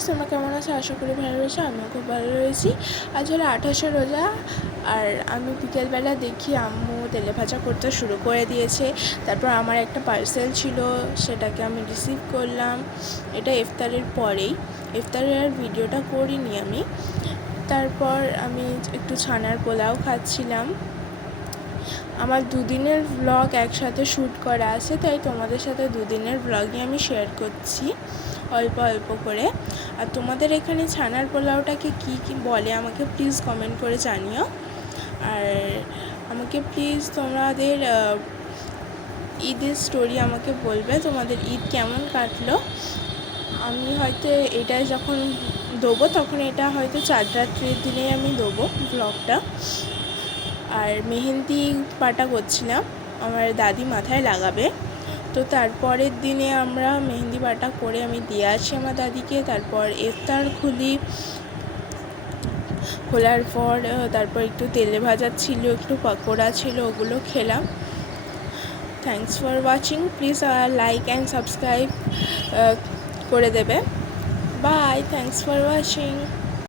Guys, তোমরা কেমন আছো? আশা করি ভালো রয়েছে। আমিও খুব ভালো রয়েছি। আজ হলো 28শে রোজা, আর আমি বিকেলবেলা দেখি আম্মু তেলে ভাজা করতে শুরু করে দিয়েছে। তারপর আমার একটা পার্সেল ছিল, সেটাকে আমি রিসিভ করলাম। এটা ইফতারের পরেই, ইফতারের আর ভিডিওটা করিনি আমি। তারপর আমি একটু ছানার পোলাও খাচ্ছিলাম। আমার দুদিনের ব্লগ একসাথে শ্যুট করা আছে, তাই তোমাদের সাথে দুদিনের ব্লগই আমি শেয়ার করছি অল্প অল্প করে। আর তোমাদের এখানে ছানার পোলাওটাকে কী কী বলে আমাকে প্লিজ কমেন্ট করে জানিও। আর আমাকে প্লিজ তোমাদের ঈদের স্টোরি আমাকে বলবে, তোমাদের ঈদ কেমন কাটলো। আমি হয়তো এটা যখন দেবো তখন এটা হয়তো চাঁদ রাত্রির দিনেই আমি দেবো ব্লগটা। আর মেহেন্দি পাটা করছিলাম, আমার দাদি মাথায় লাগাবে, তো তারপরের দিনে আমরা মেহেন্দি পাটা করে আমি দিয়ে আসি আমার দাদিকে। তারপর ইফতার খোলার পর তারপর একটু তেলে ভাজা ছিল, একটু পকোড়া ছিল, ওগুলো খেলাম। Thanks for watching. Please like and subscribe করে দেবে। Bye, thanks for watching.